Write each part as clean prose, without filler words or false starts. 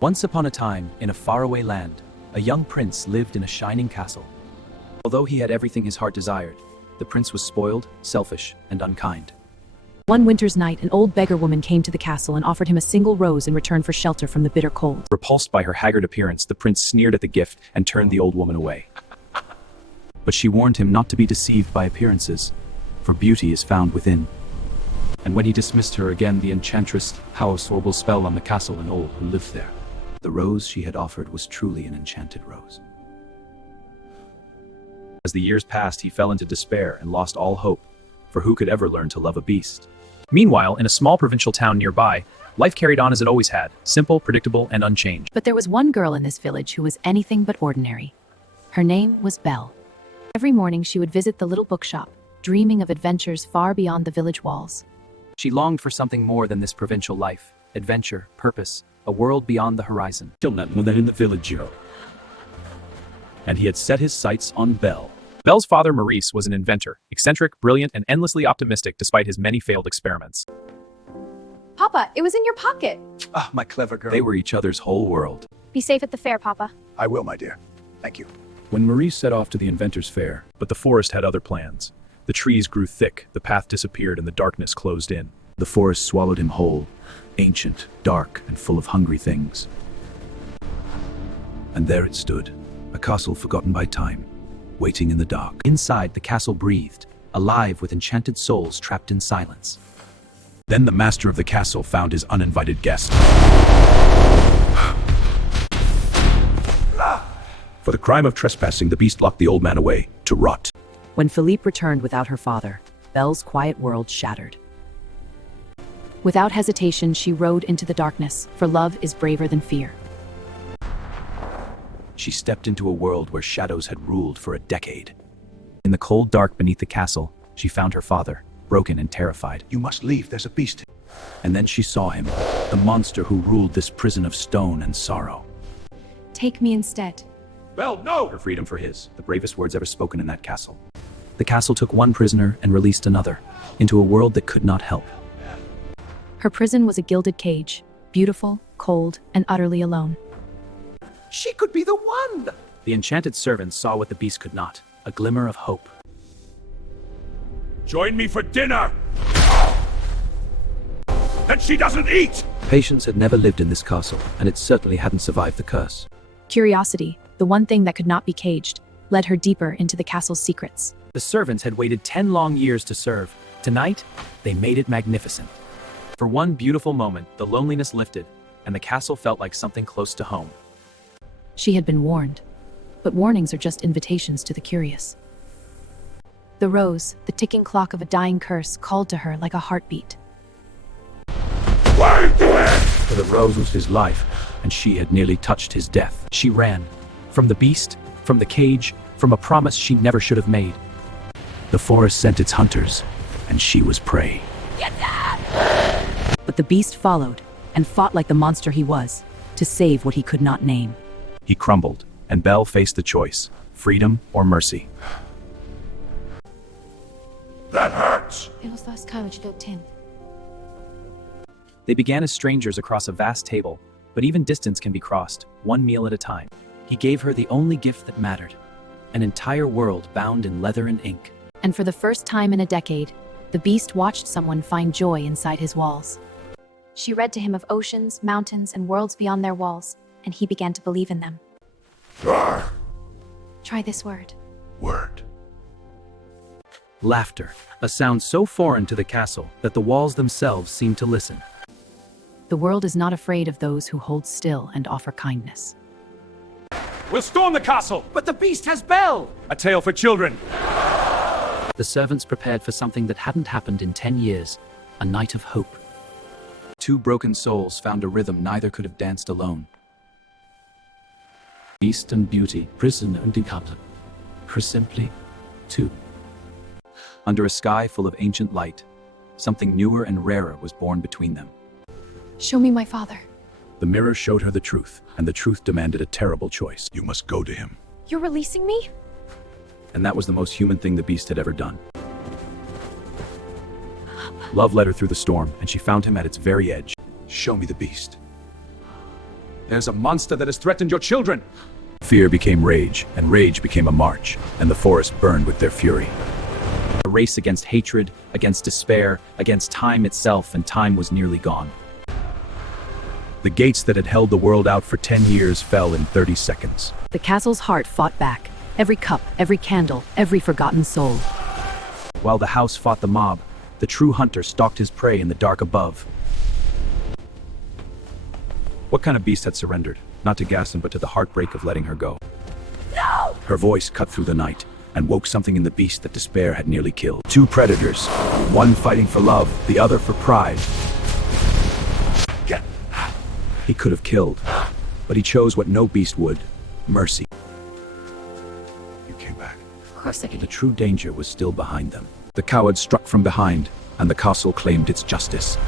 Once upon a time, in a faraway land, a young prince lived in a shining castle. Although he had everything his heart desired, the prince was spoiled, selfish, and unkind. One winter's night, an old beggar woman came to the castle and offered him a single rose in return for shelter from the bitter cold. Repulsed by her haggard appearance, the prince sneered at the gift and turned the old woman away. But she warned him not to be deceived by appearances, for beauty is found within. And when he dismissed her again, the enchantress housed a horrible spell on the castle and all who lived there. The rose she had offered was truly an enchanted rose. As the years passed, he fell into despair and lost all hope, for who could ever learn to love a beast? Meanwhile, in a small provincial town nearby, life carried on as it always had, simple, predictable, and unchanged. But there was one girl in this village who was anything but ordinary. Her name was Belle. Every morning she would visit the little bookshop, dreaming of adventures far beyond the village walls. She longed for something more than this provincial life, adventure, purpose, a world beyond the horizon. Still not more than in the village, and he had set his sights on Belle. Belle's father, Maurice, was an inventor, eccentric, brilliant, and endlessly optimistic despite his many failed experiments. Papa, it was in your pocket. Ah, my clever girl. They were each other's whole world. Be safe at the fair, Papa. I will, my dear. Thank you. When Maurice set off to the inventor's fair, but the forest had other plans. The trees grew thick, the path disappeared, and the darkness closed in. The forest swallowed him whole, ancient, dark, and full of hungry things. And there it stood, a castle forgotten by time, waiting in the dark. Inside, the castle breathed, alive with enchanted souls trapped in silence. Then the master of the castle found his uninvited guest. For the crime of trespassing, the beast locked the old man away to rot. When Philippe returned without her father, Belle's quiet world shattered. Without hesitation, she rode into the darkness, for love is braver than fear. She stepped into a world where shadows had ruled for a decade. In the cold dark beneath the castle, she found her father, broken and terrified. You must leave, there's a beast. And then she saw him, the monster who ruled this prison of stone and sorrow. Take me instead. Belle, no! Her freedom for his, the bravest words ever spoken in that castle. The castle took one prisoner and released another, into a world that could not help. Her prison was a gilded cage, beautiful, cold, and utterly alone. She could be the one! The enchanted servants saw what the beast could not, a glimmer of hope. Join me for dinner! Then she doesn't eat! Patience had never lived in this castle, and it certainly hadn't survived the curse. Curiosity, the one thing that could not be caged, led her deeper into the castle's secrets. The servants had waited 10 long years to serve. Tonight, they made it magnificent. For one beautiful moment, the loneliness lifted, and the castle felt like something close to home. She had been warned, but warnings are just invitations to the curious. The rose, the ticking clock of a dying curse, called to her like a heartbeat. For the rose was his life, and she had nearly touched his death. She ran, from the beast, from the cage, from a promise she never should have made. The forest sent its hunters, and she was prey. But the beast followed, and fought like the monster he was, to save what he could not name. He crumbled, and Belle faced the choice, freedom or mercy. That hurts! It was last courage, little Tim. They began as strangers across a vast table, but even distance can be crossed, one meal at a time. He gave her the only gift that mattered, an entire world bound in leather and ink. And for the first time in a decade, the beast watched someone find joy inside his walls. She read to him of oceans, mountains, and worlds beyond their walls, and he began to believe in them. Try this word. Word. Laughter, a sound so foreign to the castle that the walls themselves seemed to listen. The world is not afraid of those who hold still and offer kindness. We'll storm the castle! But the beast has Belle! A tale for children! The servants prepared for something that hadn't happened in 10 years, a night of hope. Two broken souls found a rhythm neither could have danced alone. Beast and beauty, prison and enchanted, for simply two. Under a sky full of ancient light, something newer and rarer was born between them. Show me my father. The mirror showed her the truth, and the truth demanded a terrible choice. You must go to him. You're releasing me? And that was the most human thing the beast had ever done. Love led her through the storm, and she found him at its very edge. Show me the beast. There's a monster that has threatened your children. Fear became rage, and rage became a march, and the forest burned with their fury. A race against hatred, against despair, against time itself, and time was nearly gone. The gates that had held the world out for 10 years fell in 30 seconds. The castle's heart fought back. Every cup, every candle, every forgotten soul. While the house fought the mob, the true hunter stalked his prey in the dark above. What kind of beast had surrendered? Not to Gaston, but to the heartbreak of letting her go. No! Her voice cut through the night and woke something in the beast that despair had nearly killed. Two predators, one fighting for love, the other for pride. He could have killed, but he chose what no beast would: mercy. You came back. Of course I The true danger was still behind them. The coward struck from behind, and the castle claimed its justice.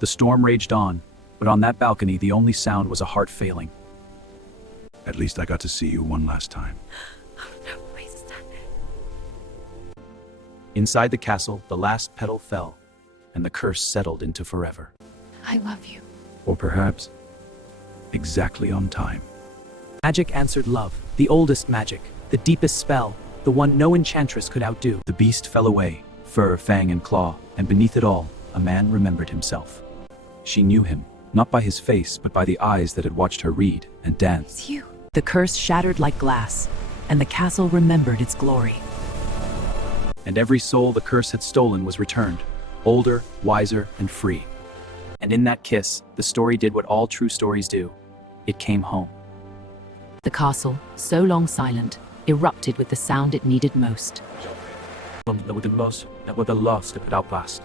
The storm raged on, but on that balcony the only sound was a heart failing. At least I got to see you one last time. Inside the castle, the last petal fell, and the curse settled into forever. I love you. Or perhaps, exactly on time. Magic answered love, the oldest magic, the deepest spell, the one no enchantress could outdo. The beast fell away, fur, fang, and claw, and beneath it all, a man remembered himself. She knew him, not by his face, but by the eyes that had watched her read and dance. It's you. The curse shattered like glass, and the castle remembered its glory. And every soul the curse had stolen was returned, older, wiser, and free. And in that kiss, the story did what all true stories do. It came home. The castle, so long silent, erupted with the sound it needed most. With the most, that were the lost of it outlast.